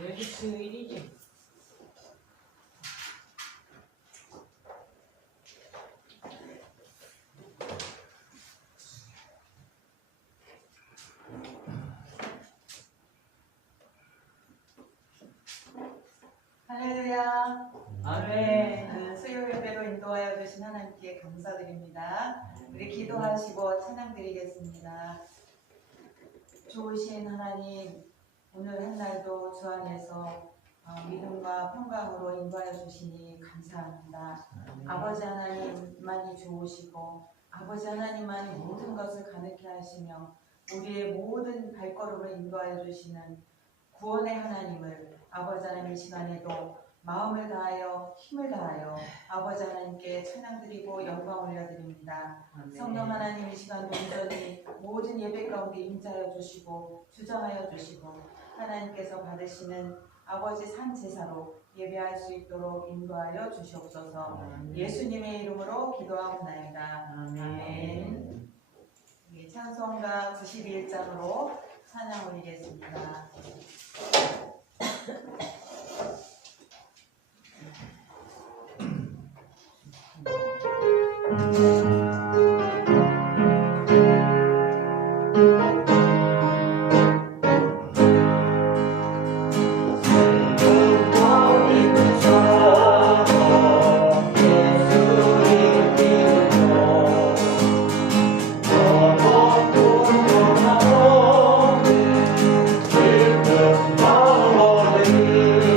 내일 수요일이지. 할렐루야. 아멘. 수요 예배로 인도하여 주신 하나님께 감사드립니다. 우리 기도하시고 찬양 드리겠습니다. 좋으신 하나님, 오늘 한 날도 주 안에서 믿음과 평강으로 인도하여 주시니 감사합니다. 아버지 하나님만이 좋으시고 아버지 하나님만이 모든 것을 가능케 하시며 우리의 모든 발걸음을 인도하여 주시는 구원의 하나님을 아버지 하나님 이 시간에도 마음을 다하여 힘을 다하여 아버지 하나님께 찬양드리고 영광 올려드립니다. 성령 하나님 이 시간도 온전히 모든 예배 가운데 임재하여 주시고 주장하여 주시고 하나님께서 받으시는 아버지 산 제사로 예배할 수 있도록 인도하여 주시옵소서. 예수님의 이름으로 기도하옵나이다. 아멘. 찬송가 91장으로 찬양 올리겠습니다. 마음을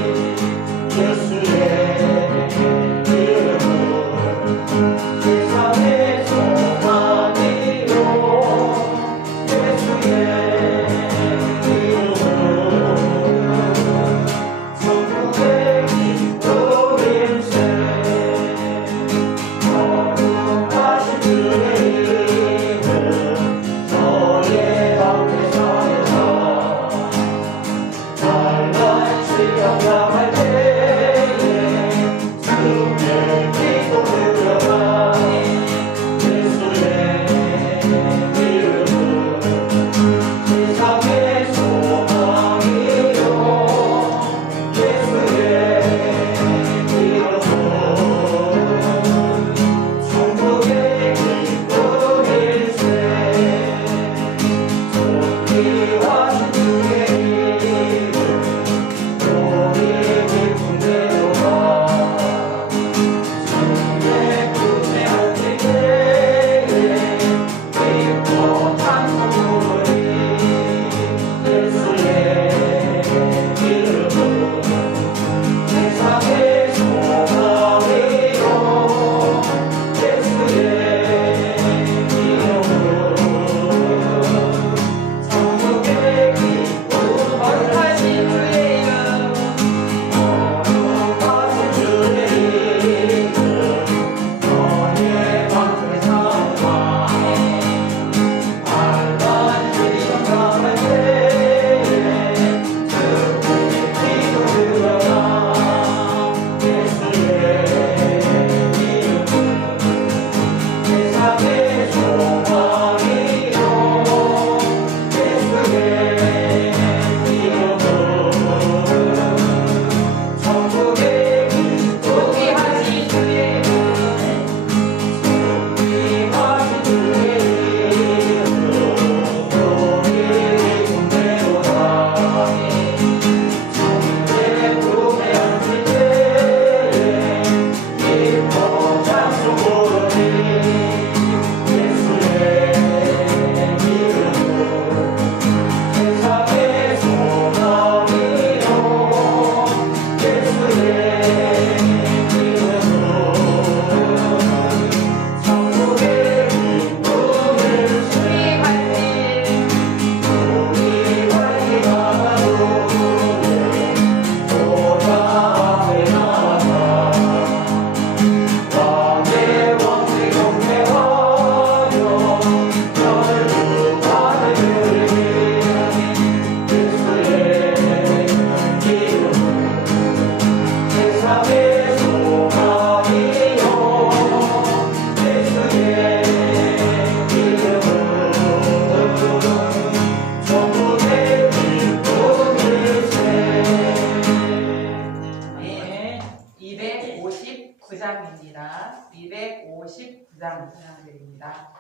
부탁드립니다.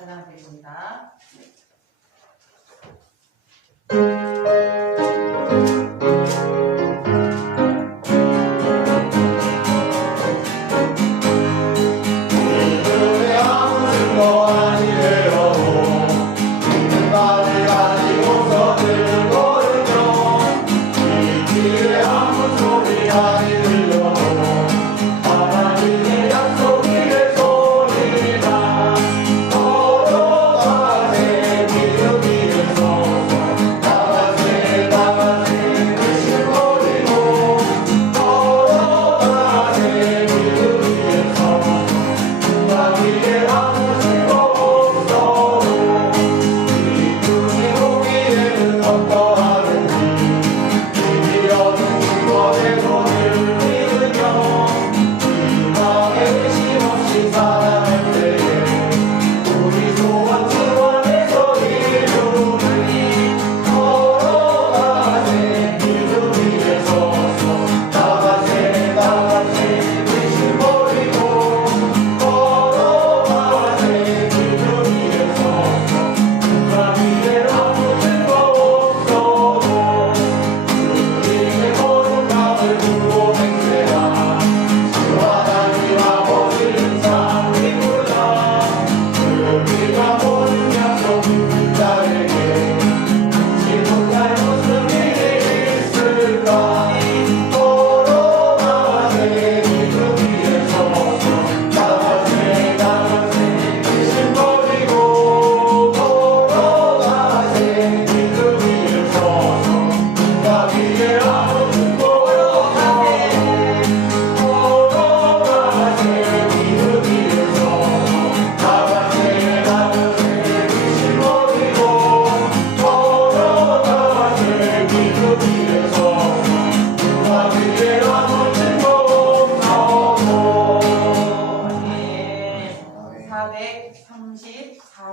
찬양드립니다. 오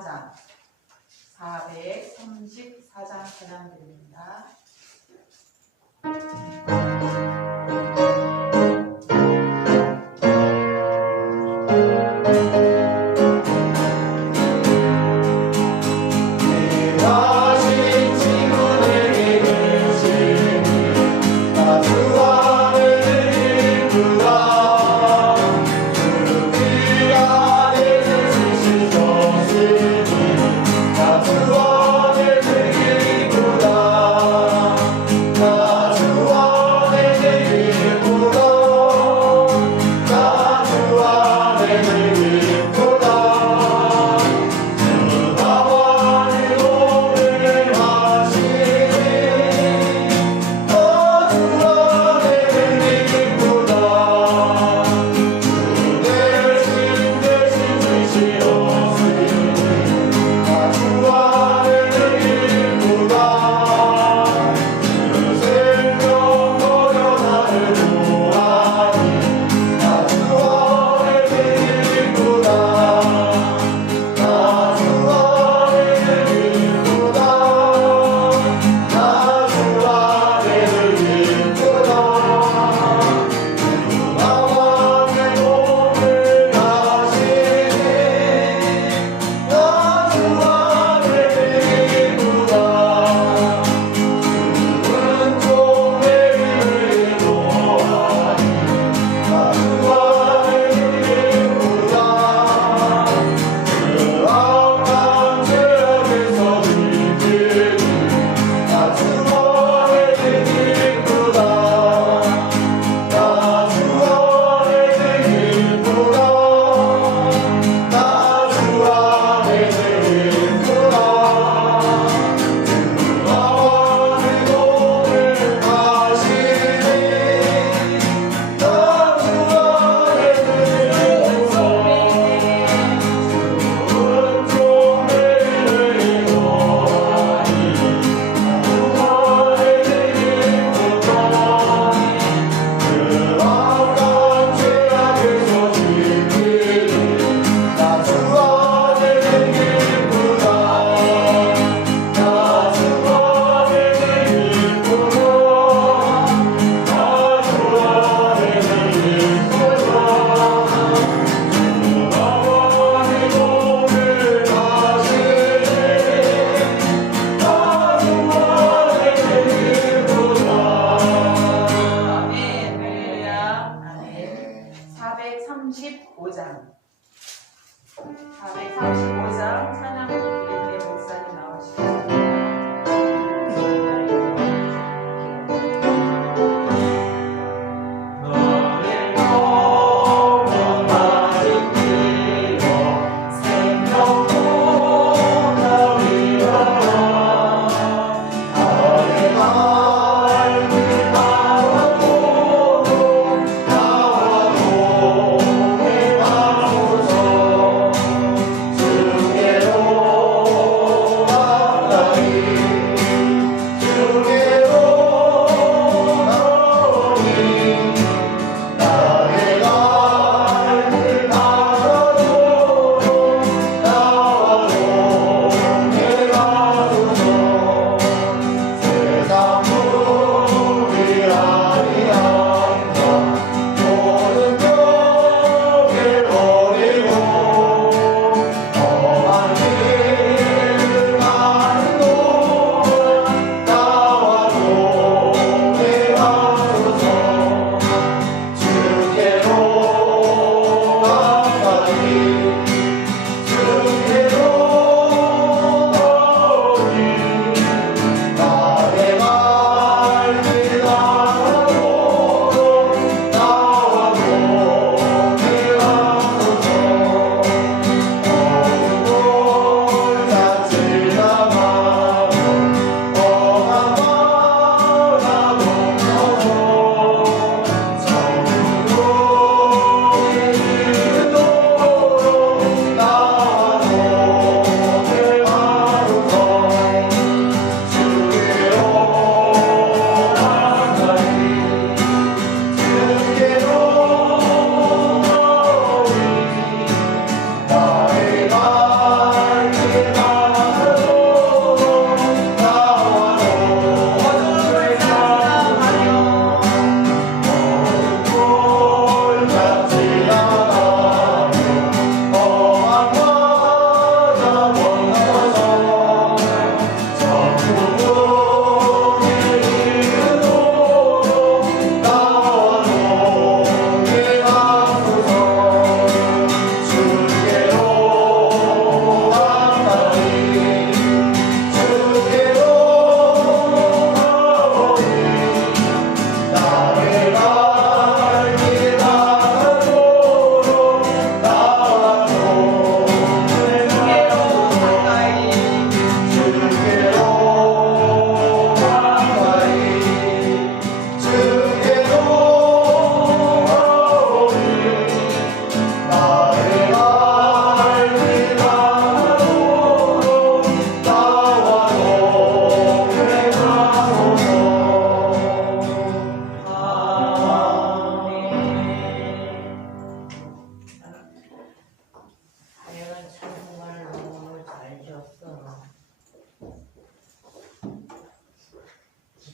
4장 434장 찬양드립니다.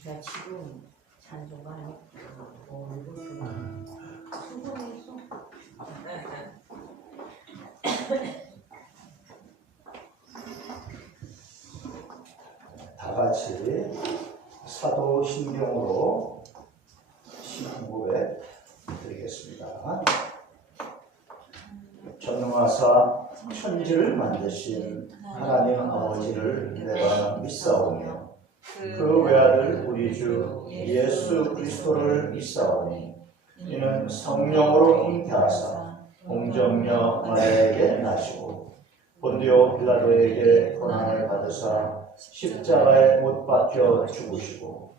나 지금 잔소가 얼굴 수고했어. 다 같이 사도신경으로 신고백 드리겠습니다. 전능하사 천지를 만드신 하나님 아버지를 내가 믿사오며 그 외아들 우리 주 예수 그리스도를 믿사오니 이는 성령으로 잉태하사 공정녀 마리아에게 나시고 본디오 빌라도에게 고난을 받으사 십자가에 못 박혀 죽으시고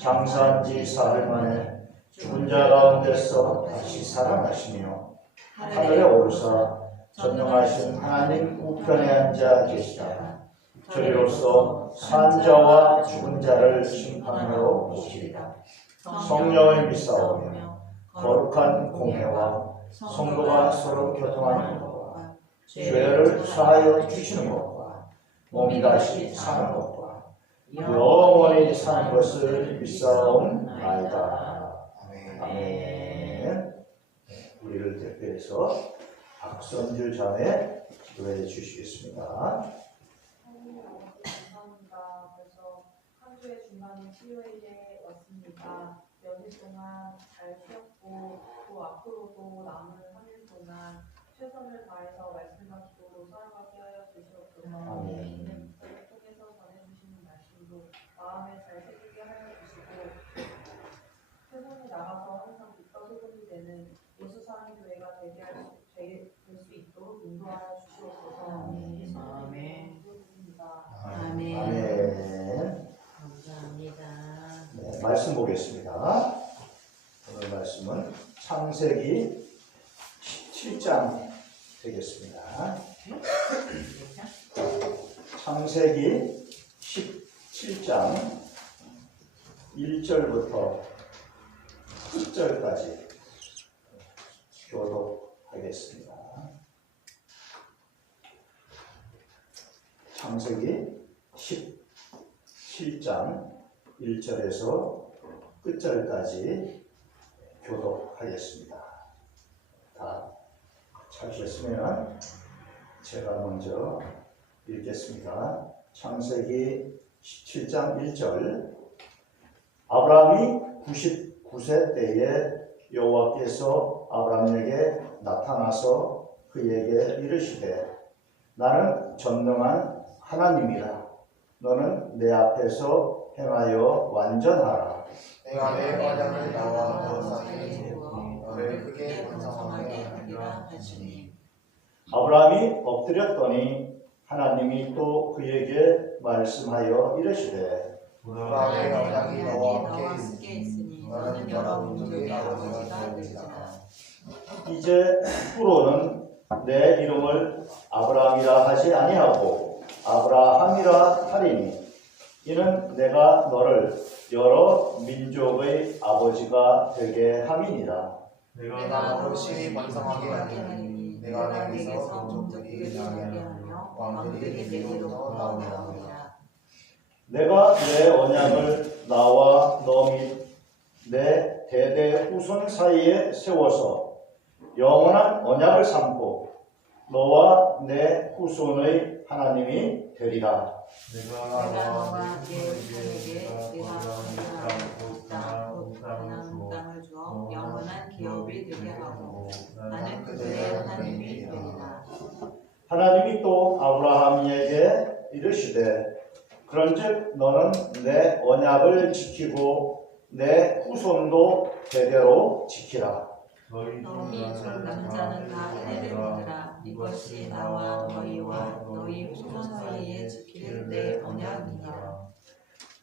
장사한 지 사흘 만에 죽은 자 가운데서 다시 살아나시며 하늘에 오르사 전능하신 하나님 우편에 앉아 계시다. 저리로서 산 자와 죽은 자를 심판하러 오시리라. 성령을 믿사오며 거룩한 공회와 성도가 서로 교통하는 것과 죄를 사하여 주시는 것과 몸이 다시 사는 것과 영원히 사는 것을 믿사옵나이다. 아멘. 우리를 대표해서 박선주 자매 기도해 주시겠습니다. 감사합니다. 그래서 한 주의 중간에 수요일에 왔습니다. 연휴 동안 잘 쉬었고 또 앞으로도 남은 한 일 동안 최선을 다해서 말씀과 기도로 살아가게 하여 주시옵소서. 아멘. 저를 통해서 전해주시는 말씀도 마음에 잘 새기게 하여 주시고 세상에 나가서 항상 빛과 소금이 되는 예수사랑교회가 될 수 있도록 인도하여 주시옵소서. 예수님의 기도드립니다. 아멘. 아멘. 감사합니다. 네, 말씀 보겠습니다. 오늘 말씀은 창세기 17장 되겠습니다. 창세기 17장 1절부터 10절까지 교독하겠습니다. 창세기 17장 1절에서 끝절까지 교독하겠습니다. 다 찾으셨으면 제가 먼저 읽겠습니다. 창세기 17장 1절. 아브라함이 99세 때에 여호와께서 아브라함에게 나타나서 그에게 이르시되 나는 전능한 하나님이라. 너는 내 앞에서 행하여 완전하라. 내가 내 언약을 나와 너 사이에 두고 너를 크게 번성하게 하리라 하시니 아브라함이 엎드렸더니 하나님이 또 그에게 말씀하여 이르시되 보라 내 언약이 너와 함께 함께 있으니 있으니 너는 여러 민족의 아버지가 되리라. 이제 후로는 내 이름을 아브라함이라 하지 아니하고 아브라함이라 하리니 이는 내가 너를 여러 민족의 아버지가 되게 함이니라. 내가 너를 심히 번성하게 하리니 내가 내게서 민족들이 나게 하며 왕들이 내게로부터 나오리라. 내가 내 언약을 나와 너 및 내 대대 후손 사이에 세워서 영원한 언약을 삼고 너와 내 후손의 하나님이 되리라. 내가 너와 내 후손에게 내가 땅을 땅을 주어 영원한 기업이 되게 하고 나는 그들의 하나님이 되리라. 하나님이 또 아브라함에게 이르시되 그런즉 너는 내 언약을 지키고 내 후손도 대대로 지키라. 너희 중 남자는 다 해를 받으라. 이것이 나와 너희와 너희 후손 사이에 지킬 내 언약이니라.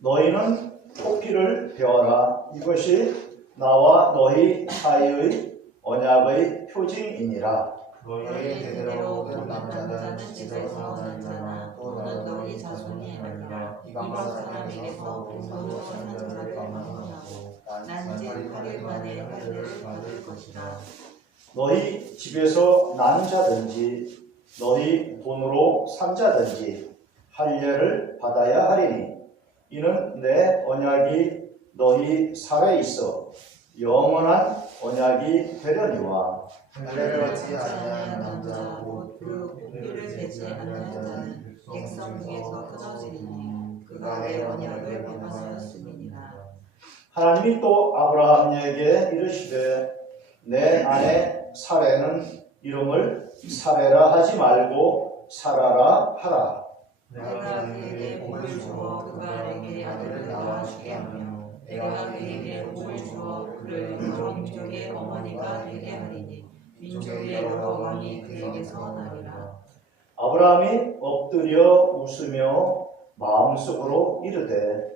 너희는 토피를 배워라. 이것이 나와 너희 사이의 언약의 표징이니라. 너희 너희 대대로 대대로 모든 남자는 남자는 집에서 난 자나 또는 너희 자손이 아니라 이방 사람에게서 빈손으로 산 자를 방문하고 난지 8일 만에 할례를 받을 것이라. 너희 집에서 난 자든지 너희 돈으로 산 자든지 할례를 받아야 하리니 이는 내 언약이 너희 살에 있어 영원한 언약이 되려니와 할례를 받지 아니한 남자 곧 그 피를 대지 않는 자는 백성 중에서 끊어지리니 그가 내 언약을 범하였음이니라. 하나님이 또 아브라함에게 이르시되 내 아내 사레는 이름을 사레라 하지 말고 사라라 하라. 내가 그에게 복을 주어 그가 내게 아들을 낳아주게 하며 내가 그에게 복을 주어 그를 여러 민족의 어머니가 되게 하리니 민족의 여러 왕이 그에게서 나리라. 아브라함이 엎드려 웃으며 마음속으로 이르되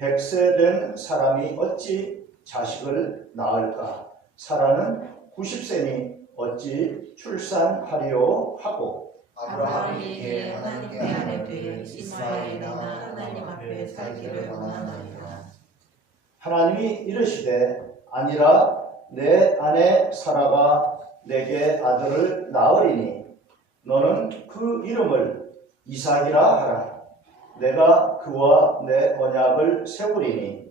100세 된 사람이 어찌 자식을 낳을까? 사라는 90세니 어찌 출산하리요 하고 아브라함이 이에 하나님께 아뢰되 이스마엘이나 하나님 앞에 살기를 원하나이다. 하나님이 이르시되 아니라 내 아내 사라가 내게 아들을 낳으리니 너는 그 이름을 이삭이라 하라. 내가 그와 내 언약을 세우리니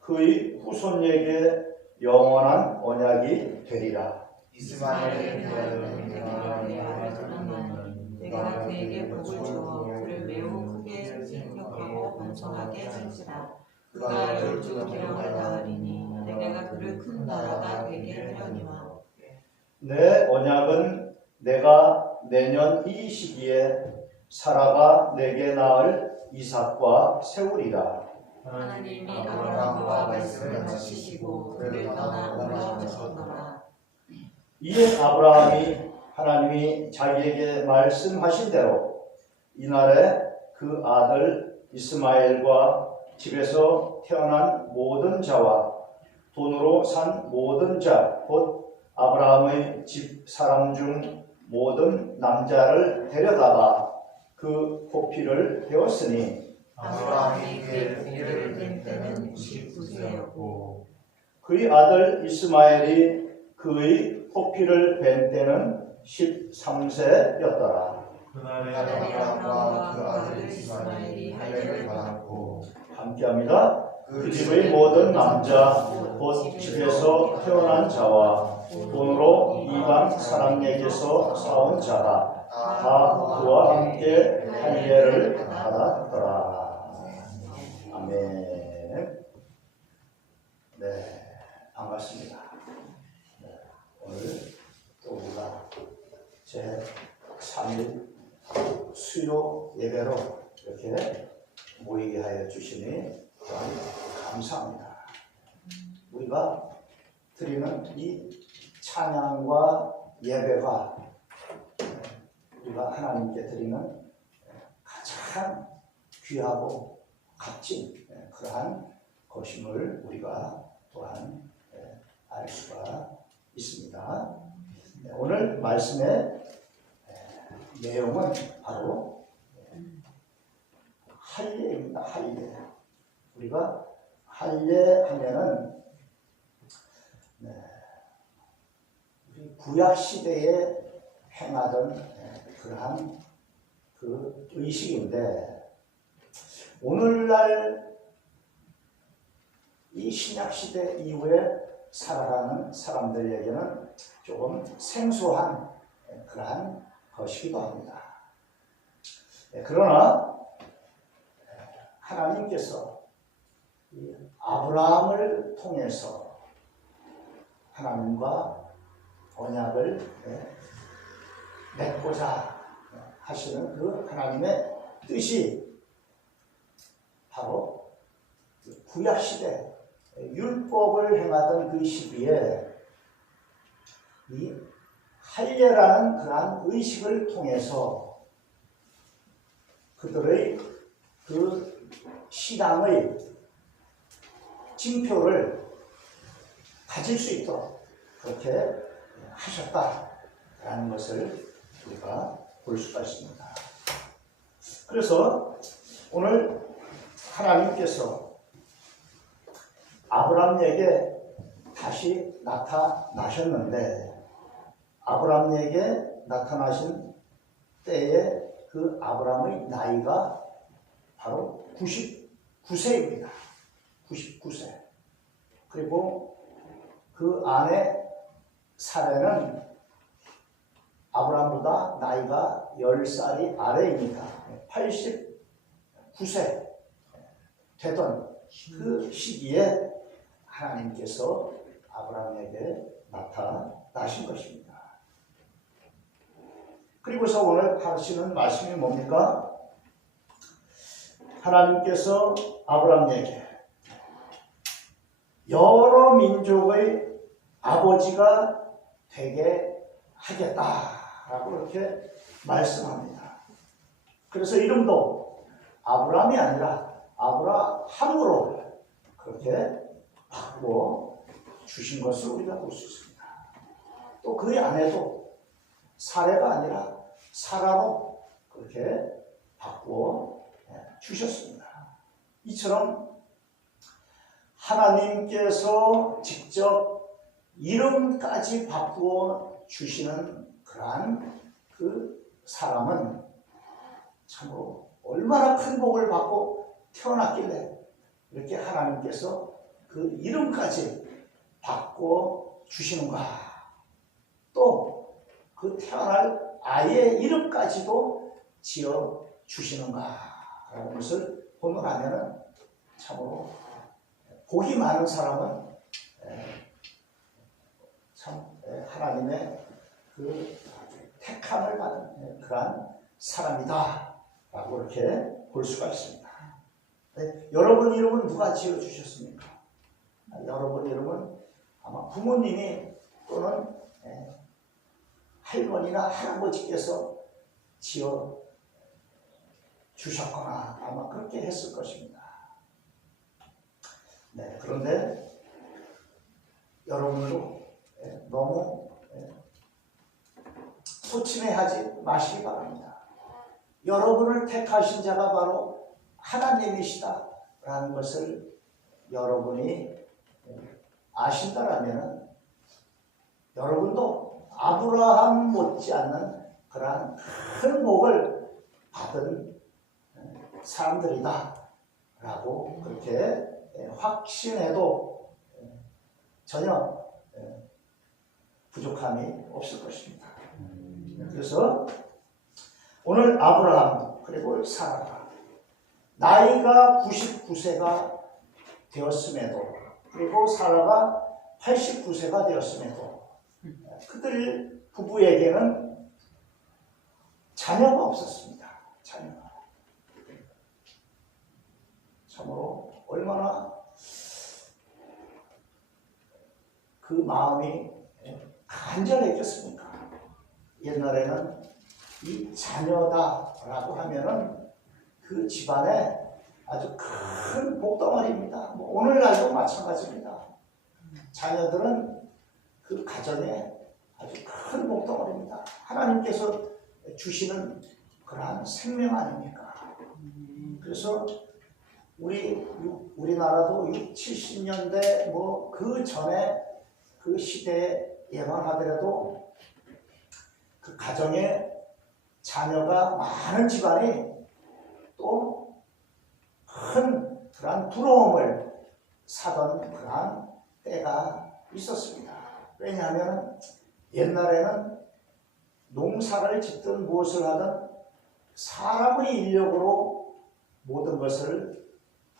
그의 후손에게 영원한 언약이 되리라. 이스마엘의 내가 내 아를 전하나니 내가 그에게 복을 주어 그를 매우 크게 생육하고 번성하게 할지라. 그가 12계명을 낳으리니 내가 그를 큰 나라가 되게 하려니와. 내 언약은 내가 내년 이 시기에 사라가 내게 낳을 이삭과 세우리라. 하나님이 아브라함과 말씀을 마치시고 그를 떠나 올라오셨더라. 이에 아브라함이 하나님이 자기에게 말씀하신 대로 이날에 그 아들 이스마엘과 집에서 태어난 모든 자와 돈으로 산 모든 자, 곧 아브라함의 집 사람 중 모든 남자를 데려다가 그 포피를 베었으니 아브라함이 그의 포기를 댄 때는 99세였고 그의 아들 이스마엘이 그의 포피를 벤 때는 13세였더라. 그날에 아브라함과 그 아들 이스마엘이 할례를 받았고 함께합니다. 그 그 집의 모든 남자 곧 집에서 태어난 자와 돈으로 이방 사람에게서 사온 자가 다 그와 함께 할례를 받았더라. 아멘. 네, 반갑습니다. 네, 오늘 또 우리가 제 3일 수요 예배로 이렇게 모이게 하여 주시니 또한 감사합니다. 우리가 드리는 이 찬양과 예배가 우리가 하나님께 드리는 가장 귀하고 값진 그러한 것임을 우리가 또한 알 수가 있습니다. 오늘 말씀의 내용은 바로 할례입니다. 할례. 우리가 할례하면은 우리 구약 시대에 행하던 그러한 그 의식인데 오늘날 이 신약 시대 이후에 살아가는 사람들에게는 조금 생소한 그러한 것이기도 합니다. 그러나 하나님께서 아브라함을 통해서 하나님과 언약을 맺고자 하시는 그 하나님의 뜻이 바로 구약시대 율법을 행하던 그 시기에 이 할례라는 그러한 의식을 통해서 그들의 그 신앙의 징표를 가질 수 있도록 그렇게 하셨다라는 것을 우리가 볼 수가 있습니다. 그래서 오늘 하나님께서 아브라함에게 다시 나타나셨는데 아브라함에게 나타나신 때에 그 아브라함의 나이가 바로 99세입니다. 99세. 그리고 그 아내 사레는 아브라함보다 나이가 10살이 아래입니다. 89세 되던 그 시기에 하나님께서 아브라함에게 나타나신 것입니다. 그리고서 오늘 하시는 말씀이 뭡니까? 하나님께서 아브라함에게 여러 민족의 아버지가 되게 하겠다라고 이렇게 말씀합니다. 그래서 이름도 아브라함이 아니라 아브라함으로 그렇게 바꾸어 주신 것을 우리가 볼 수 있습니다. 또 그의 아내도 사레가 아니라 사라로 그렇게 바꾸어 주셨습니다. 이처럼 하나님께서 직접 이름까지 바꾸어 주시는 그러한 그 사람은 참으로 얼마나 큰 복을 받고 태어났길래 이렇게 하나님께서 그 이름까지 바꾸어 주시는가. 또 그 태어날 아이의 이름까지도 지어 주시는가 라는 것을 본문하면은 참으로 복이 많은 사람은 참 하나님의 그 택함을 받은 그러한 사람이다 라고 이렇게 볼 수가 있습니다. 여러분 이름은 누가 지어 주셨습니까? 여러분 이름은 아마 부모님이 또는 할머니나 할아버지께서 지어 주셨거나 아마 그렇게 했을 것입니다. 네, 그런데 여러분도 너무 소침해하지 마시기 바랍니다. 여러분을 택하신 자가 바로 하나님이시다라는 것을 여러분이 아신다라면 여러분도 아브라함 못지않는 그러한 큰 복을 받은 사람들이다 라고 그렇게 확신해도 전혀 부족함이 없을 것입니다. 그래서 오늘 아브라함 그리고 사라가 나이가 99세가 되었음에도 그리고 사라가 89세가 되었음에도 그들 부부에게는 자녀가 없었습니다. 자녀가. 참으로 얼마나 그 마음이 간절했겠습니까? 옛날에는 이 자녀다라고 하면은 그 집안에 아주 큰 복덩어리입니다. 오늘날도 마찬가지입니다. 자녀들은 그 가정에 아주 큰 복덩어리입니다. 하나님께서 주시는 그러한 생명 아닙니까? 그래서 우리나라도 60, 70년대 그 전에 그 시대에 예방하더라도 그 가정에 자녀가 많은 집안이 또 큰 그러한 부러움을 사던 그러한 때가 있었습니다. 왜냐하면 옛날에는 농사를 짓든 무엇을 하든 사람의 인력으로 모든 것을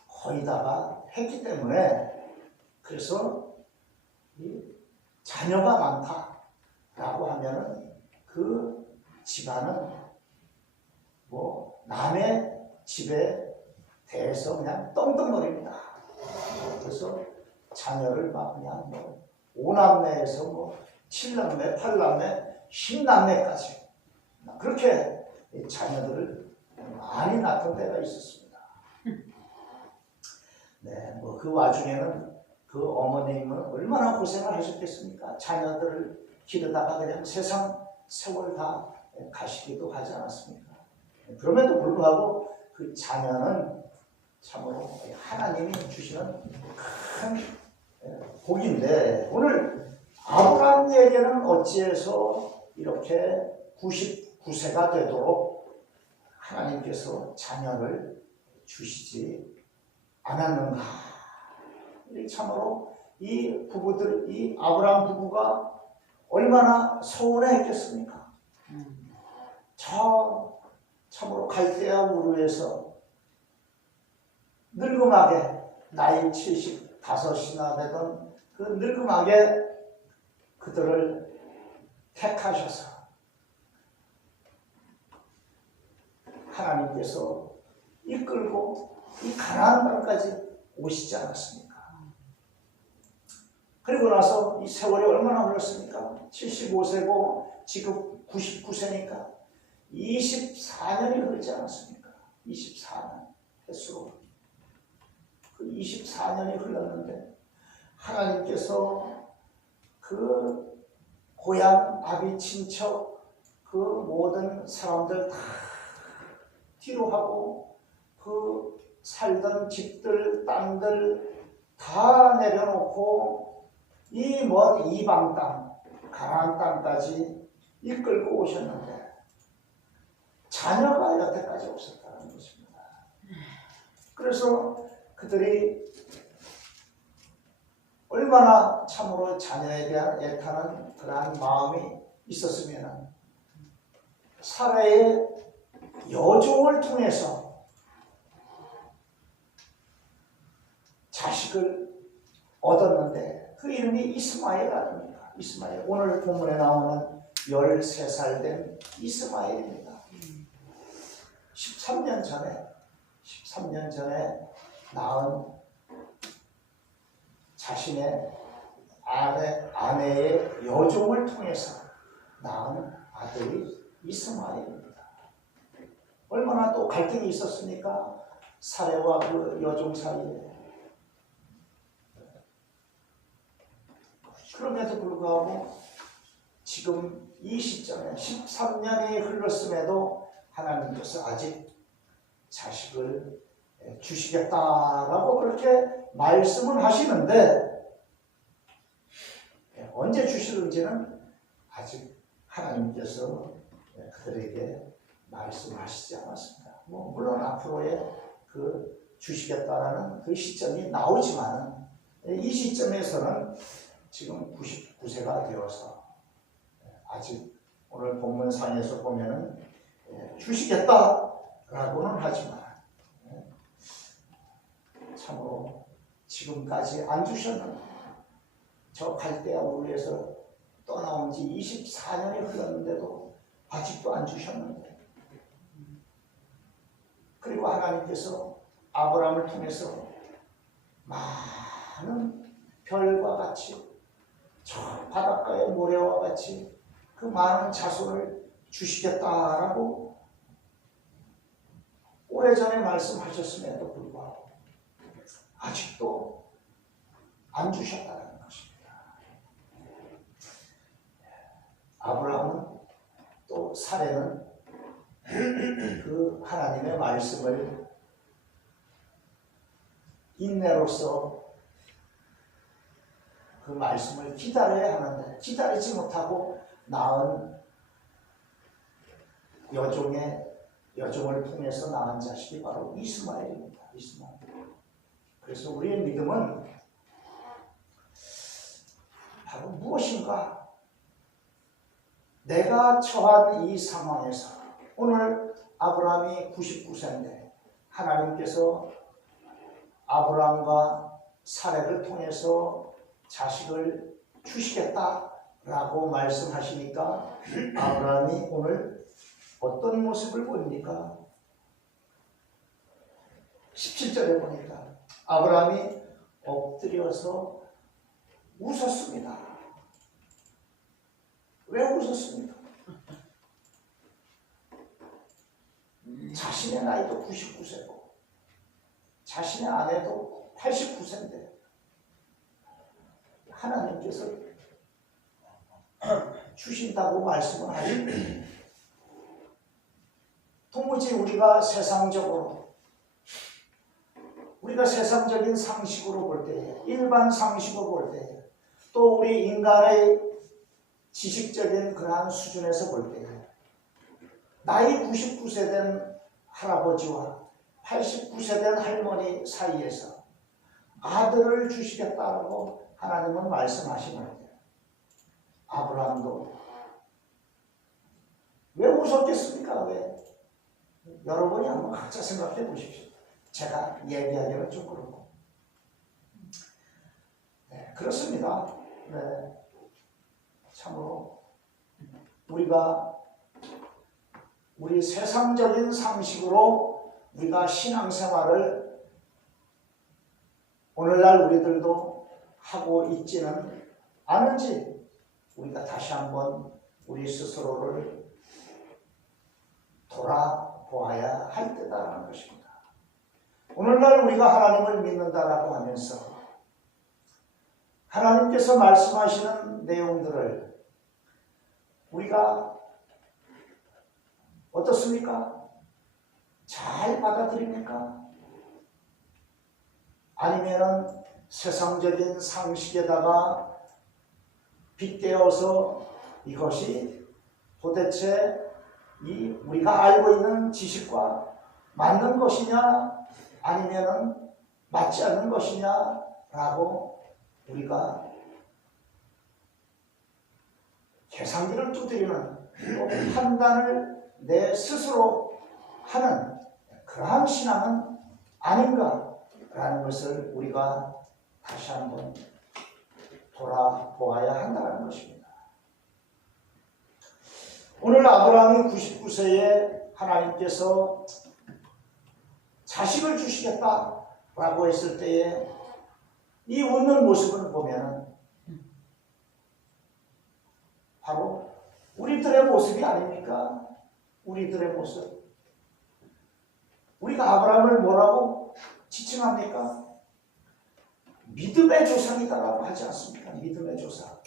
거의 다가 했기 때문에 그래서 이 자녀가 많다라고 하면은 그 집안은 남의 집에 대해서 그냥 떵떵거립니다. 그래서 자녀를 막 그냥 5남매에서 7남매, 8남매, 10남매까지 그렇게 자녀들을 많이 낳던 때가 있었습니다. 네, 그 와중에는 그 어머님은 얼마나 고생을 하셨겠습니까? 자녀들을 기르다가 그냥 세상 세월 다 가시기도 하지 않았습니까? 그럼에도 불구하고 그 자녀는 참으로 하나님이 주시는 큰 복인데 오늘 아브라함에게는 어찌해서 이렇게 99세가 되도록 하나님께서 자녀를 주시지 않았는가? 참으로 이 부부들, 이 아브라함 부부가 얼마나 서운했겠습니까? 저 참으로 갈대아 우르에서 늙음하게 나이 75이나 되던 그 늙음하게 그들을 택하셔서 하나님께서 이끌고 이 가나안 땅까지 오시지 않았습니까? 그리고 나서 이 세월이 얼마나 흘렀습니까? 75세고 지금 99세니까 24년이 흐르지 않았습니까? 24년 횟수로 그 24년이 흘렀는데 하나님께서 그 고향, 아비, 친척 그 모든 사람들 다 뒤로 하고 그 살던 집들, 땅들 다 내려놓고 이 먼 이방 땅, 가나안 땅까지 이끌고 오셨는데 자녀가 여태까지 없었다는 것입니다. 그래서 그들이 얼마나 참으로 자녀에 대한 애타는 그러한 마음이 있었으면 사라의 여종을 통해서 자식을 얻었는데 그 이름이 이스마엘 아닙니까? 이스마엘. 오늘 본문에 나오는 13살 된 이스마엘입니다. 13년 전에 낳은 자신의 아내의 여종을 통해서 낳은 아들이 이스마엘입니다. 얼마나 또 갈등이 있었습니까? 사례와 그 여종 사이에. 그럼에도 불구하고 지금 이 시점에 13년이 흘렀음에도 하나님께서 아직 자식을 주시겠다라고 그렇게 말씀을 하시는데 언제 주시는지는 아직 하나님께서 그들에게 말씀하시지 않았습니다. 물론 앞으로의 그 주시겠다라는 그 시점이 나오지만 이 시점에서는 지금 99세가 되어서 아직 오늘 본문상에서 보면은 주시겠다라고는 하지만 참으로 지금까지 안 주셨는데 저 갈대아 우르에서 떠나온 지 24년이 흘렀는데도 아직도 안 주셨는데 그리고 하나님께서 아브라함을 통해서 많은 별과 같이 저 바닷가의 모래와 같이 그 많은 자손을 주시겠다라고 오래전에 말씀하셨음에도 불구하고 아직도 안 주셨다는 것입니다. 아브라함은 또 사례는 그 하나님의 말씀을 인내로서 그 말씀을 기다려야 하는데 기다리지 못하고 낳은 여종을 통해서 낳은 자식이 바로 이스마엘입니다. 이스마엘. 그래서 우리의 믿음은 바로 무엇인가? 내가 처한 이 상황에서 오늘 아브라함이 99세인데 하나님께서 아브라함과 사례를 통해서 자식을 주시겠다라고 말씀하시니까 아브라함이 오늘 어떤 모습을 보입니까? 17절에 보니까 아브라함이 엎드려서 웃었습니다. 왜 웃었습니까? 자신의 나이도 99세고 자신의 아내도 89세인데 하나님께서 주신다고 말씀을 하시니 도무지 우리가 세상적인 상식으로 볼 때에 일반 상식으로 볼 때에 또 우리 인간의 지식적인 그러한 수준에서 볼 때에 나이 99세 된 할아버지와 89세 된 할머니 사이에서 아들을 주시겠다고 하나님은 말씀하시는 거예요. 아브라함도 왜 웃었겠습니까? 왜? 여러분이 한번 각자 생각해 보십시오. 제가 얘기하기는 좀 그렇고. 네, 그렇습니다. 네, 참으로 우리 세상적인 상식으로 우리가 신앙생활을 오늘날 우리들도 하고 있지는 않은지 우리가 다시 한번 우리 스스로를 돌아보아야 할 때다라는 것입니다. 오늘날 우리가 하나님을 믿는다라고 하면서 하나님께서 말씀하시는 내용들을 우리가 어떻습니까? 잘 받아들입니까? 아니면은 세상적인 상식에다가 빗대어서 이것이 도대체 우리가 알고 있는 지식과 맞는 것이냐 아니면은 맞지 않는 것이냐라고 우리가 계산기를 두드리는 판단을 내 스스로 하는 그러한 신앙은 아닌가라는 것을 우리가 다시 한번 돌아보아야 한다는 것입니다. 오늘 아브라함이 99세에 하나님께서 자식을 주시겠다라고 했을 때에 이 웃는 모습을 보면 바로 우리들의 모습이 아닙니까? 우리들의 모습. 우리가 아브라함을 뭐라고 지칭합니까? 믿음의 조상이다라고 하지 않습니까? 믿음의 조상.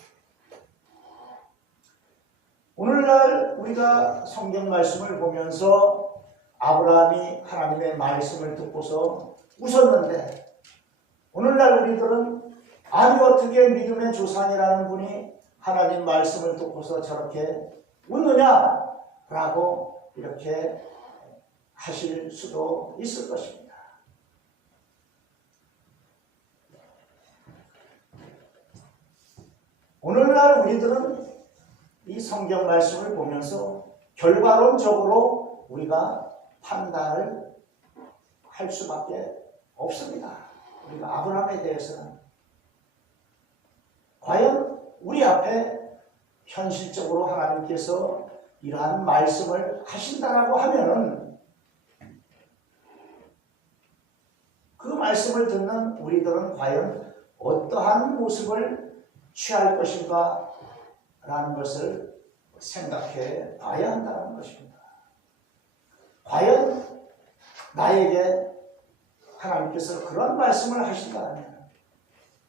오늘날 우리가 성경 말씀을 보면서 아브라함이 하나님의 말씀을 듣고서 웃었는데 오늘날 우리들은 아니 어떻게 믿음의 조상이라는 분이 하나님 말씀을 듣고서 저렇게 웃느냐라고 이렇게 하실 수도 있을 것입니다. 오늘날 우리들은 이 성경 말씀을 보면서 결과론적으로 우리가 판단을 할 수밖에 없습니다. 우리가 아브라함에 대해서는 과연 우리 앞에 현실적으로 하나님께서 이러한 말씀을 하신다라고 하면은 그 말씀을 듣는 우리들은 과연 어떠한 모습을 취할 것인가 라는 것을 생각해 봐야 한다는 것입니다. 과연 나에게 하나님께서 그런 말씀을 하신다면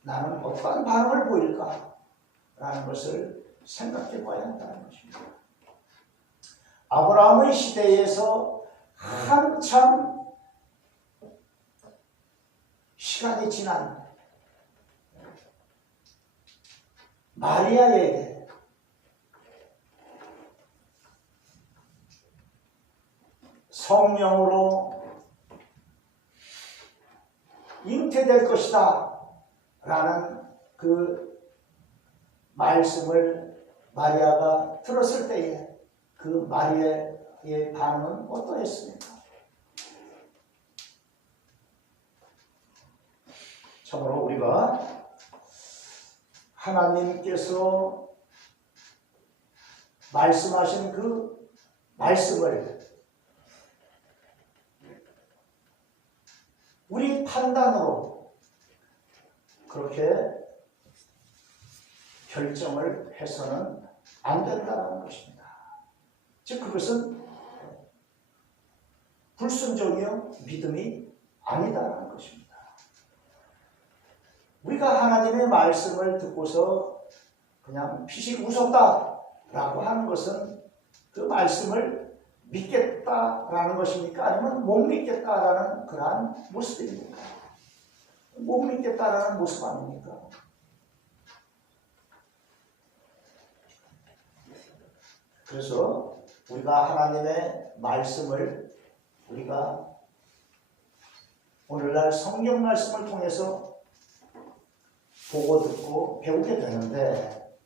나는 어떠한 반응을 보일까? 라는 것을 생각해 봐야 한다는 것입니다. 아브라함의 시대에서 한참 시간이 지난 마리아에게 성령으로 잉태될 것이다 라는 그 말씀을 마리아가 들었을 때에 그 마리아의 반응은 어떠했습니까? 참으로 우리가 하나님께서 말씀하신 그 말씀을 우리 판단으로 그렇게 결정을 해서는 안 된다는 것입니다. 즉 그것은 불순종이요 믿음이 아니다라는 것입니다. 우리가 하나님의 말씀을 듣고서 그냥 피식 웃었다라고 하는 것은 그 말씀을 믿겠다라는 것입니까? 아니면 못 믿겠다라는 그러한 모습입니까? 못 믿겠다라는 모습 아닙니까? 그래서 우리가 하나님의 말씀을 우리가 오늘날 성경 말씀을 통해서 보고 듣고 배우게 되는데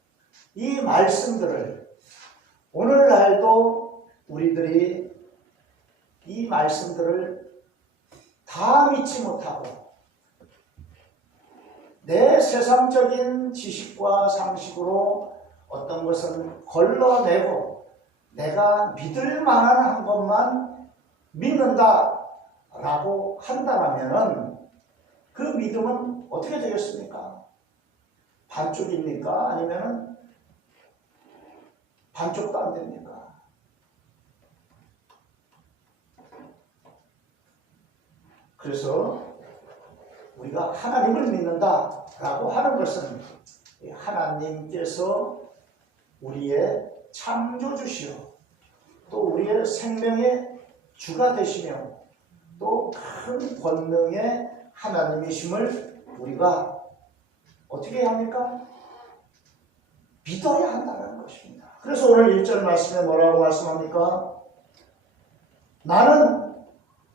이 말씀들을 오늘날도 우리들이 이 말씀들을 다 믿지 못하고 내 세상적인 지식과 상식으로 어떤 것은 걸러내고 내가 믿을 만한 한 것만 믿는다라고 한다면 그 믿음은 어떻게 되겠습니까? 반쪽입니까? 아니면 반쪽도 안 됩니까? 그래서 우리가 하나님을 믿는다라고 하는 것은 하나님께서 우리의 창조주시오 또 우리의 생명의 주가 되시며 또 큰 권능의 하나님이심을 우리가 어떻게 해야 합니까? 믿어야 한다는 것입니다. 그래서 오늘 1절 말씀에 뭐라고 말씀합니까? 나는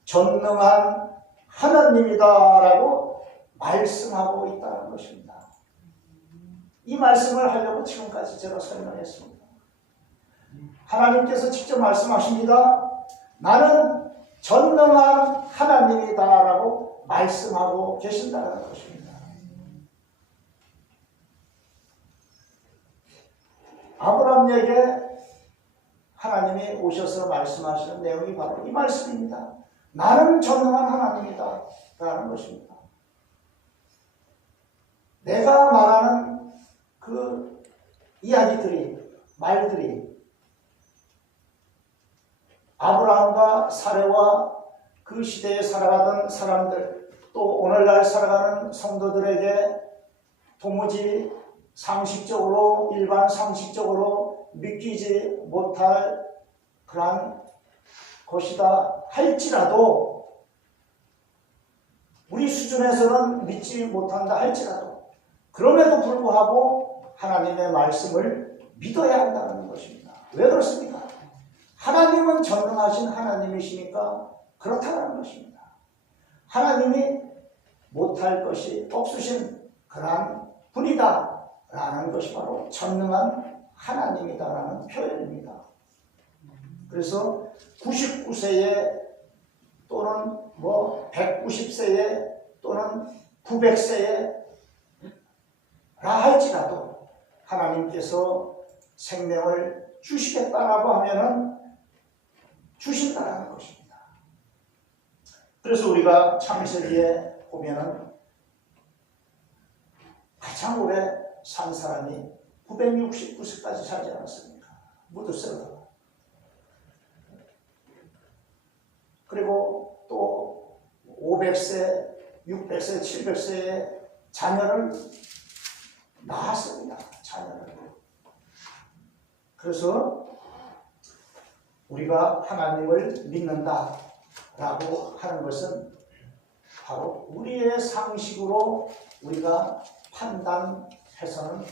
전능한 하나님이다라고 말씀하고 있다는 것입니다. 이 말씀을 하려고 지금까지 제가 설명했습니다. 하나님께서 직접 말씀하십니다. 나는 전능한 하나님이다라고 말씀하고 계신다는 것입니다. 아브라함에게 하나님이 오셔서 말씀하시는 내용이 바로 이 말씀입니다. 나는 전능한 하나님이다 라는 것입니다. 내가 말하는 그 이야기들이 말들이 아브라함과 사레와 그 시대에 살아가던 사람들 또 오늘날 살아가는 성도들에게 도무지 상식적으로 일반 상식적으로 믿기지 못할 그러한 것이다 할지라도 우리 수준에서는 믿지 못한다 할지라도 그럼에도 불구하고 하나님의 말씀을 믿어야 한다는 것입니다. 왜 그렇습니까? 하나님은 전능하신 하나님이시니까 그렇다는 것입니다. 하나님이 못할 것이 없으신 그러한 분이다 라는 것이 바로 전능한 하나님이다 라는 표현입니다. 그래서 99세에 또는 190세에 또는 900세에 라 할지라도 하나님께서 생명을 주시겠다라고 하면은 주신다라는 것입니다. 그래서 우리가 창세기에 보면은 가장 오래 산 사람이 969세까지 살지 않았습니까? 무드셀러. 그리고 또 500세, 600세, 700세에 자녀를 낳았습니다. 자녀를. 그래서 우리가 하나님을 믿는다라고 하는 것은 바로 우리의 상식으로 우리가 판단해서는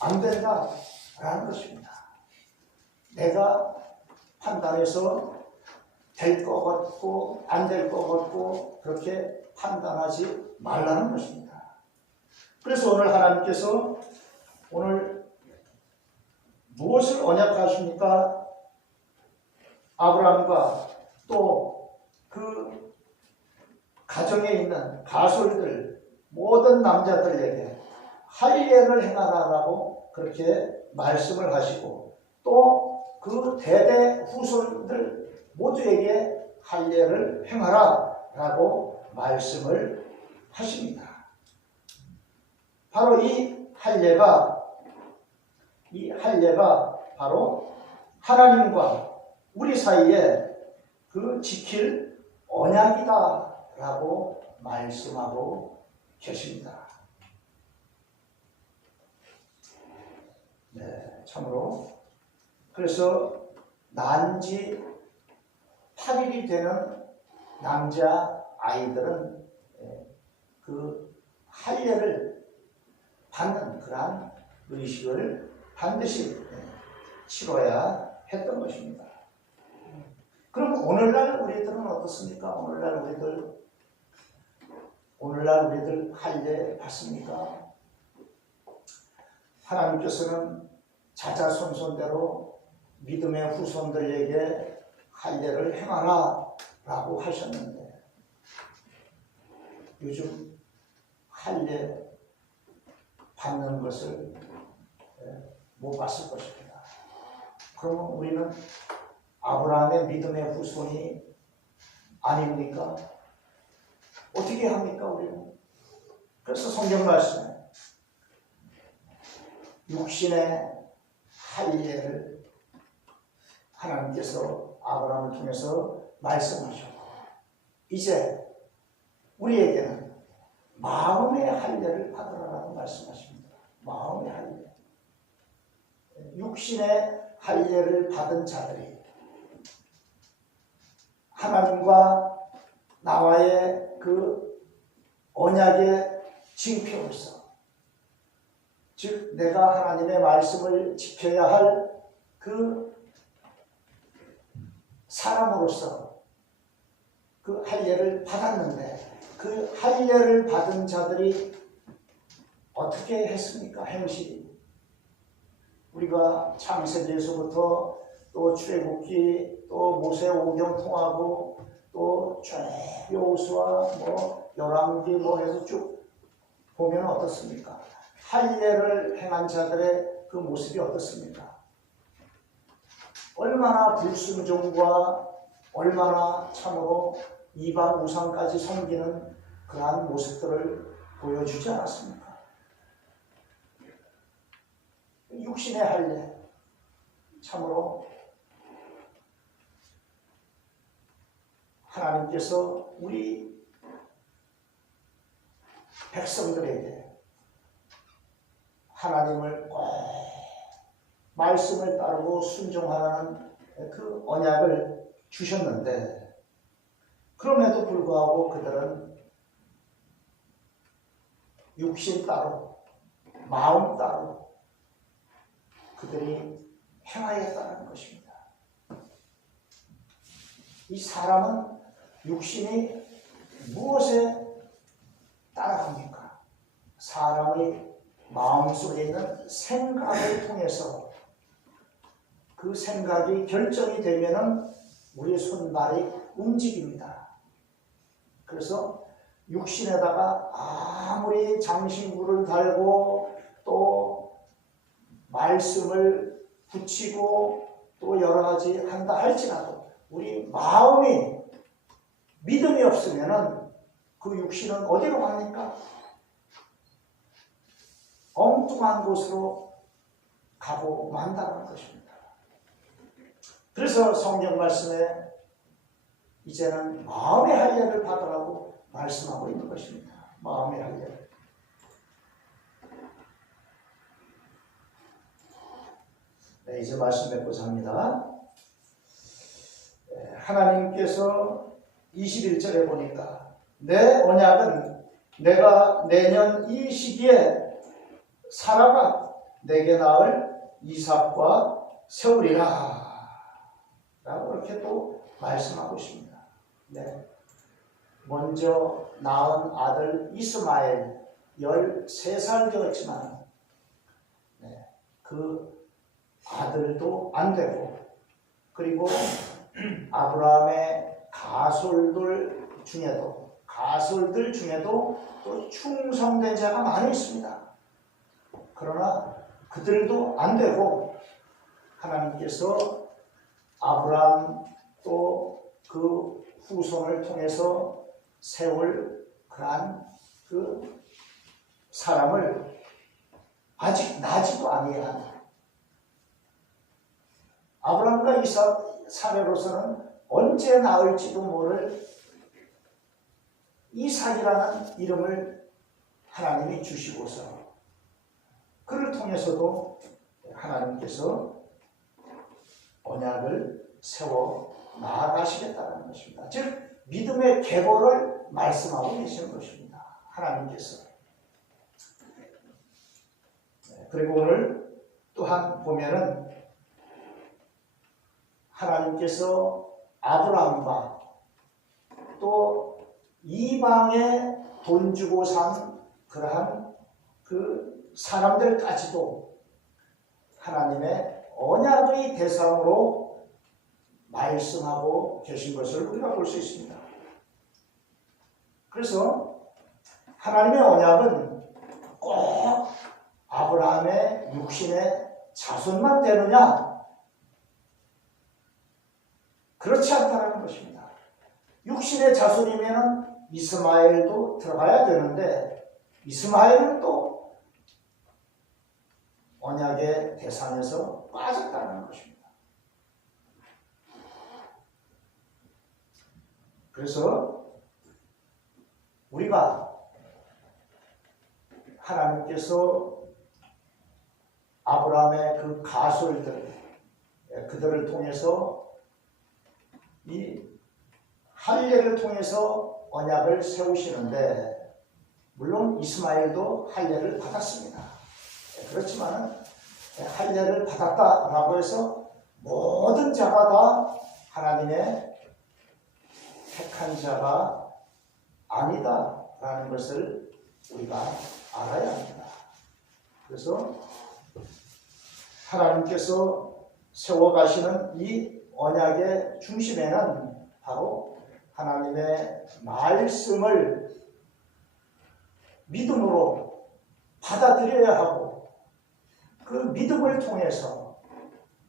안 된다라는 것입니다. 내가 판단해서 될 것 같고 안 될 것 같고 그렇게 판단하지 말라는 것입니다. 그래서 오늘 하나님께서 오늘 무엇을 언약하십니까? 아브라함과 또 그 가정에 있는 가솔들 모든 남자들에게 할례를 행하라라고 그렇게 말씀을 하시고 또 그 대대 후손들 모두에게 할례를 행하라라고 말씀을 하십니다. 바로 이 할례가 바로 하나님과 우리 사이에 그 지킬 언약이다라고 말씀하고 계십니다. 네, 참으로 그래서 난지 8일이 되는 남자 아이들은 그 할례를 받는 그러한 의식을 반드시 치러야 했던 것입니다. 그럼 오늘날 우리들은 어떻습니까? 오늘날 우리들 할례 받습니까? 하나님께서는 자자손손대로 믿음의 후손들에게 할례를 행하라 라고 하셨는데 요즘 할례 받는 것을 못 봤을 것입니다. 그러면 우리는 아브라함의 믿음의 후손이 아닙니까? 어떻게 합니까 우리는? 그래서 성경 말씀에 육신의 할례를 하나님께서 아브라함을 통해서 말씀하셨고 이제 우리에게는 마음의 할례를 받으라고 말씀하십니다. 마음의 할례. 육신의 할례를 받은 자들이 하나님과 나와의 그 언약의 징표로서 즉 내가 하나님의 말씀을 지켜야 할 그 사람으로서 그 할례를 받았는데 그 할례를 받은 자들이 어떻게 했습니까? 행실이 우리가 창세기에서부터 또 출애굽기 또 모세오경 통하고 또 여호수아 뭐 열왕기 뭐 해서 쭉 보면 어떻습니까? 할례를 행한 자들의 그 모습이 어떻습니까? 얼마나 불순종과 얼마나 참으로 이방 우상까지 섬기는 그러한 모습들을 보여주지 않았습니까? 육신의 할례 참으로 하나님께서 우리 백성들에게 하나님을 꼭 말씀을 따르고 순종하라는 그 언약을 주셨는데 그럼에도 불구하고 그들은 육신 따로 마음 따로 그들이 행하였다는 것입니다. 이 사람은 육신이 무엇에 따라갑니까? 사람의 마음속에 있는 생각을 통해서 그 생각이 결정이 되면은 우리의 손발이 움직입니다. 그래서 육신에다가 아무리 장신구를 달고 또 말씀을 붙이고 또 여러 가지 한다 할지라도 우리 마음이 믿음이 없으면은 그 육신은 어디로 갑니까? 엉뚱한 곳으로 가고 만다는 것입니다. 그래서 성경 말씀에 이제는 마음의 할례를 받으라고 말씀하고 있는 것입니다. 마음의 할례를. 네, 이제 말씀 맺고자 합니다. 하나님께서 21절에 보니까 내 언약은 내가 내년 이 시기에 사라가 내게 낳을 이삭과 세우리라 라고 이렇게 또 말씀하고 있습니다. 네. 먼저 낳은 아들 이스마엘 13살 되었지만 네. 그 아들도 안 되고 그리고 아브라함의 가솔들 중에도 또 충성된 자가 많이 있습니다. 그러나 그들도 안 되고 하나님께서 아브라함 또 그 후손을 통해서 세울 그러한 그 사람을 아직 나지도 아니한 아브라함과 이삭 사례로서는 언제 낳을지도 모를 이삭이라는 이름을 하나님이 주시고서 그를 통해서도 하나님께서 언약을 세워 나아가시겠다는 것입니다. 즉 믿음의 계보를 말씀하고 계시는 것입니다. 하나님께서. 그리고 오늘 또한 보면은 하나님께서 아브라함과 또 이방에 돈 주고 산 그러한 그 사람들까지도 하나님의 언약의 대상으로 말씀하고 계신 것을 우리가 볼 수 있습니다. 그래서 하나님의 언약은 꼭 아브라함의 육신의 자손만 되느냐? 그렇지 않다는 것입니다. 육신의 자손이면 이스마엘도 들어가야 되는데 이스마엘은 또 언약의 대상에서 빠졌다는 것입니다. 그래서 우리가 하나님께서 아브라함의 그 가솔들, 그들을 통해서 이 할례를 통해서 언약을 세우시는데, 물론 이스마엘도 할례를 받았습니다. 그렇지만 할례를 받았다라고 해서 모든 자가 다 하나님의 택한 자가 아니다라는 것을 우리가 알아야 합니다. 그래서 하나님께서 세워가시는 이 언약의 중심에는 바로 하나님의 말씀을 믿음으로 받아들여야 하고, 그 믿음을 통해서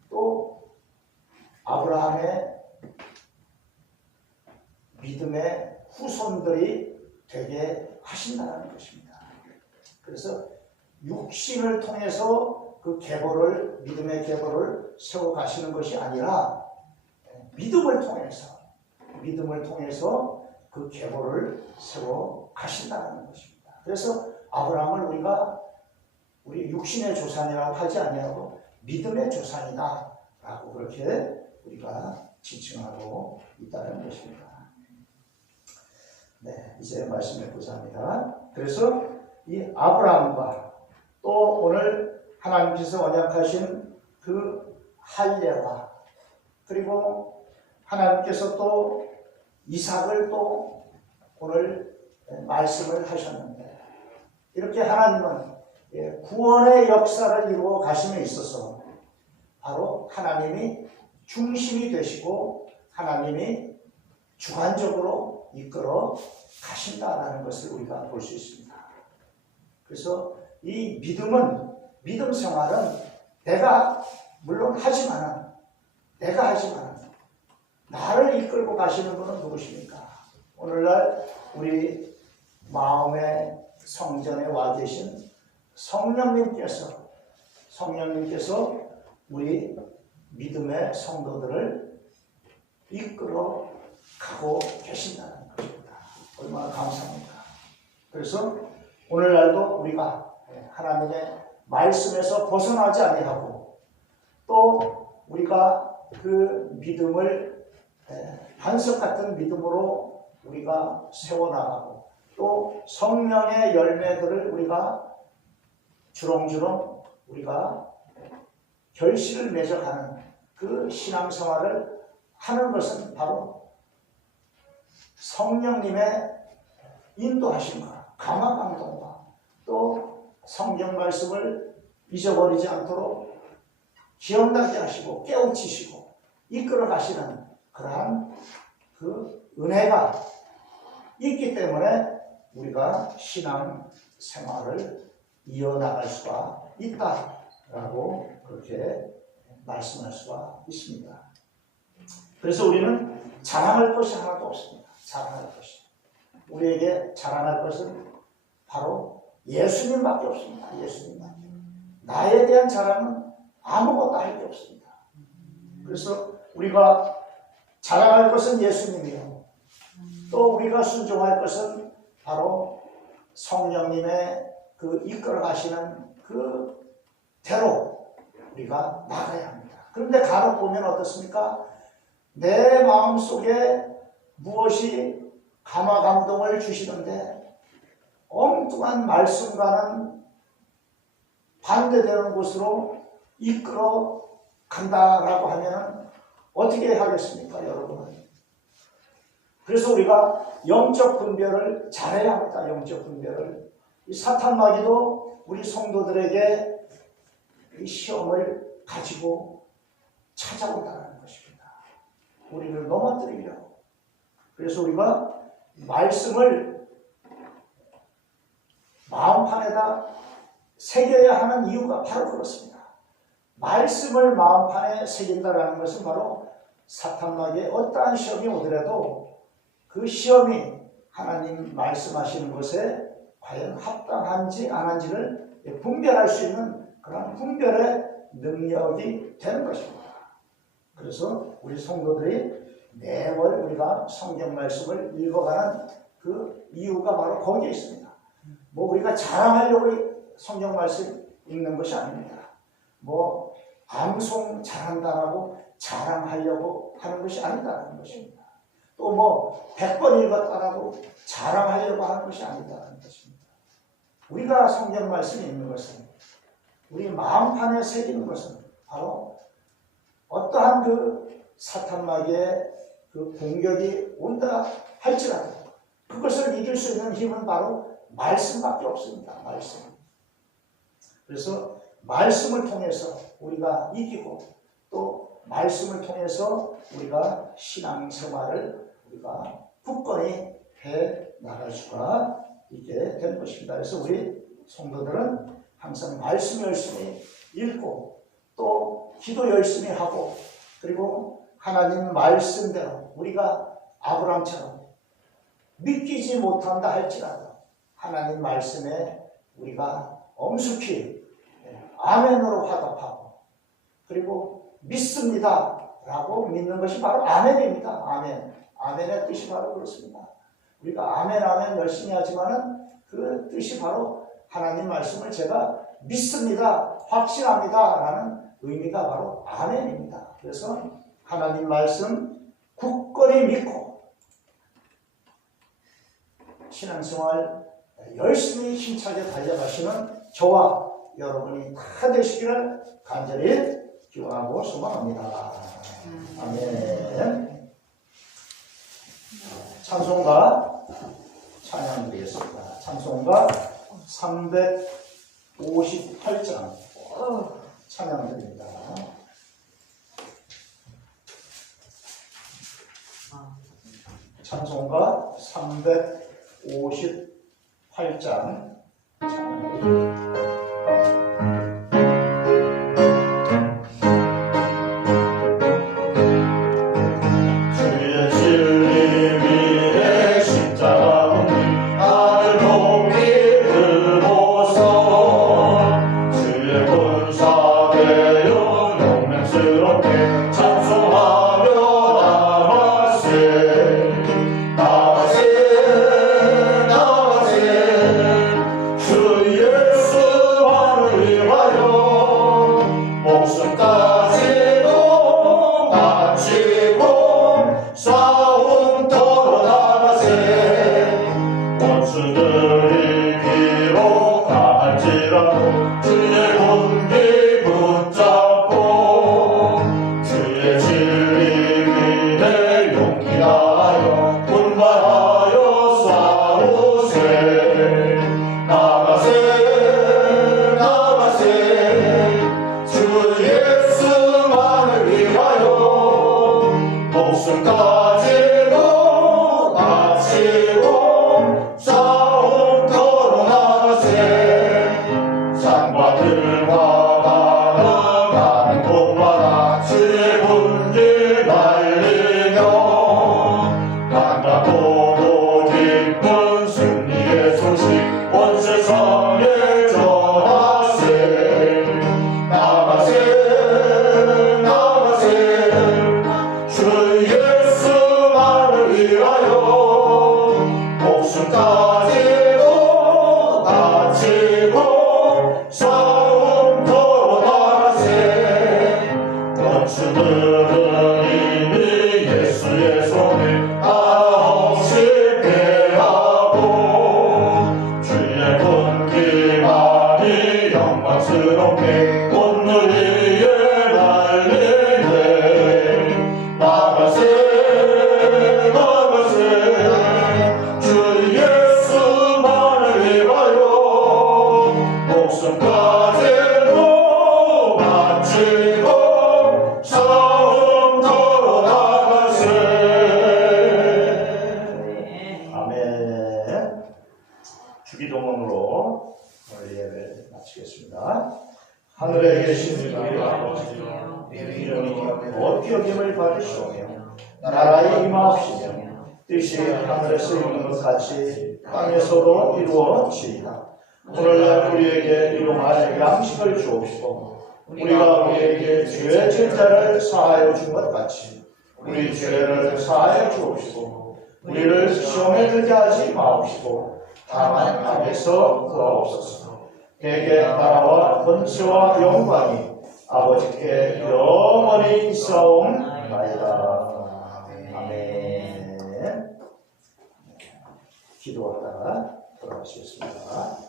또 아브라함의 믿음의 후손들이 되게 하신다는 것입니다. 그래서 육신을 통해서 그 계보를, 믿음의 계보를 세워가시는 것이 아니라 믿음을 통해서 그 계보를 세워가신다는 것입니다. 그래서 아브라함을 우리 육신의 조상이라고 하지 아니하고 믿음의 조상이다 라고 그렇게 우리가 지칭하고 있다는 것입니다. 네, 이제 말씀해 보자 합니다. 그래서 이 아브라함과 또 오늘 하나님께서 언약하신 그 할례와, 그리고 하나님께서 또 이삭을 또 오늘 말씀을 하셨는데, 이렇게 하나님은 구원의 역사를 이루어 가심에 있어서 바로 하나님이 중심이 되시고 하나님이 주관적으로 이끌어 가신다라는 것을 우리가 볼 수 있습니다. 그래서 이 믿음 생활은 내가 하지만 나를 이끌고 가시는 분은 누구십니까? 오늘날 우리 마음의 성전에 와 계신 성령님께서 우리 믿음의 성도들을 이끌어 가고 계신다는 것입니다. 얼마나 감사합니까? 그래서 오늘날도 우리가 하나님의 말씀에서 벗어나지 아니하고, 또 우리가 그 믿음을 반석 같은 믿음으로 우리가 세워나가고, 또 성령의 열매들을 우리가 주렁주렁 우리가 결실을 맺어가는 그 신앙생활을 하는 것은 바로 성령님의 인도하심과 감화감동과, 또 성경 말씀을 잊어버리지 않도록 기억나게 하시고 깨우치시고 이끌어 가시는 그러한 그 은혜가 있기 때문에 우리가 신앙 생활을 이어나갈 수가 있다라고 그렇게 말씀할 수가 있습니다. 그래서 우리는 자랑할 것이 하나도 없습니다. 우리에게 자랑할 것은 바로 예수님밖에 없습니다. 예수님밖에. 나에 대한 자랑은 아무것도 할 게 없습니다. 그래서 우리가 자랑할 것은 예수님이요, 또 우리가 순종할 것은 바로 성령님의 그 이끌어 가시는 그 대로 우리가 나가야 합니다. 그런데 간혹 보면 어떻습니까? 내 마음속에 무엇이 감화감동을 주시는데 엉뚱한 말씀과는 반대되는 곳으로 이끌어 간다라고 하면 어떻게 하겠습니까, 여러분은? 그래서 우리가 영적 분별을 잘해야 합니다. 영적 분별을. 이 사탄 마귀도 우리 성도들에게 이 시험을 가지고 찾아온다는 것입니다. 우리를 넘어뜨리려고. 그래서 우리가 말씀을 마음판에다 새겨야 하는 이유가 바로 그렇습니다. 말씀을 마음판에 새긴다는 것은 바로 사탄마귀의 어떠한 시험이 오더라도 그 시험이 하나님 말씀하시는 것에 과연 합당한지 안 한지를 분별할 수 있는 그런 분별의 능력이 되는 것입니다. 그래서 우리 성도들이 매월 우리가 성경 말씀을 읽어가는 그 이유가 바로 거기에 있습니다. 뭐 우리가 자랑하려고 성경 말씀 읽는 것이 아닙니다. 뭐 암송 잘한다라고 자랑하려고 하는 것이 아니다라는 것입니다. 또 뭐 100번 읽었다라고 자랑하려고 하는 것이 아니다라는 것입니다. 우리가 성경 말씀 읽는 것은 우리 마음판에 새기는 것은 바로 어떠한 그 사탄마귀의 그 공격이 온다 할지라도 그것을 이길 수 있는 힘은 바로 말씀밖에 없습니다. 말씀. 그래서 말씀을 통해서 우리가 이기고 또 말씀을 통해서 우리가 신앙생활을 우리가 굳건히 해 나갈 수가 있게 된 것입니다. 그래서 우리 성도들은 항상 말씀 열심히 읽고 또 기도 열심히 하고 그리고 하나님 말씀대로 우리가 아브라함처럼 믿기지 못한다 할지라도 하나님 말씀에 우리가 엄숙히 아멘으로 화답하고 그리고 믿습니다 라고 믿는 것이 바로 아멘입니다. 아멘. 아멘의 뜻이 바로 그렇습니다. 우리가 아멘 아멘 열심히 하지만은 그 뜻이 바로 하나님 말씀을 제가 믿습니다, 확신합니다 라는 의미가 바로 아멘입니다. 그래서 하나님 말씀 굳건히 믿고 신앙생활 열심히 힘차게 달려가시는 저와 여러분이 다 되시기를 간절히 기원하고 소망합니다. 아멘. 찬송가 찬양 드리겠습니다. 찬송가 358장 찬양 드립니다. 찬송가 358장 찬양 드립니다. 나가세 하늘에 계신 우리 아버지여, 이름이 곧 여김을 받으시오며 나라에 임하옵시며 뜻이 하늘에서 이루는 것 같이 땅에서도 이루어지이다. 오늘날 우리에게 일용할 양식을 주옵시고 우리가 우리에게 죄 지은 자를 사하여 준 것 같이 우리 죄를 사하여 주옵시고 우리를 시험에 들게 하지 마옵시고 다만 악에서 구하옵소서. 대개 나라와 권세와 영광이 아버지께 영원히 있사옵나이다. 아멘. 기도하다가 돌아가시겠습니다.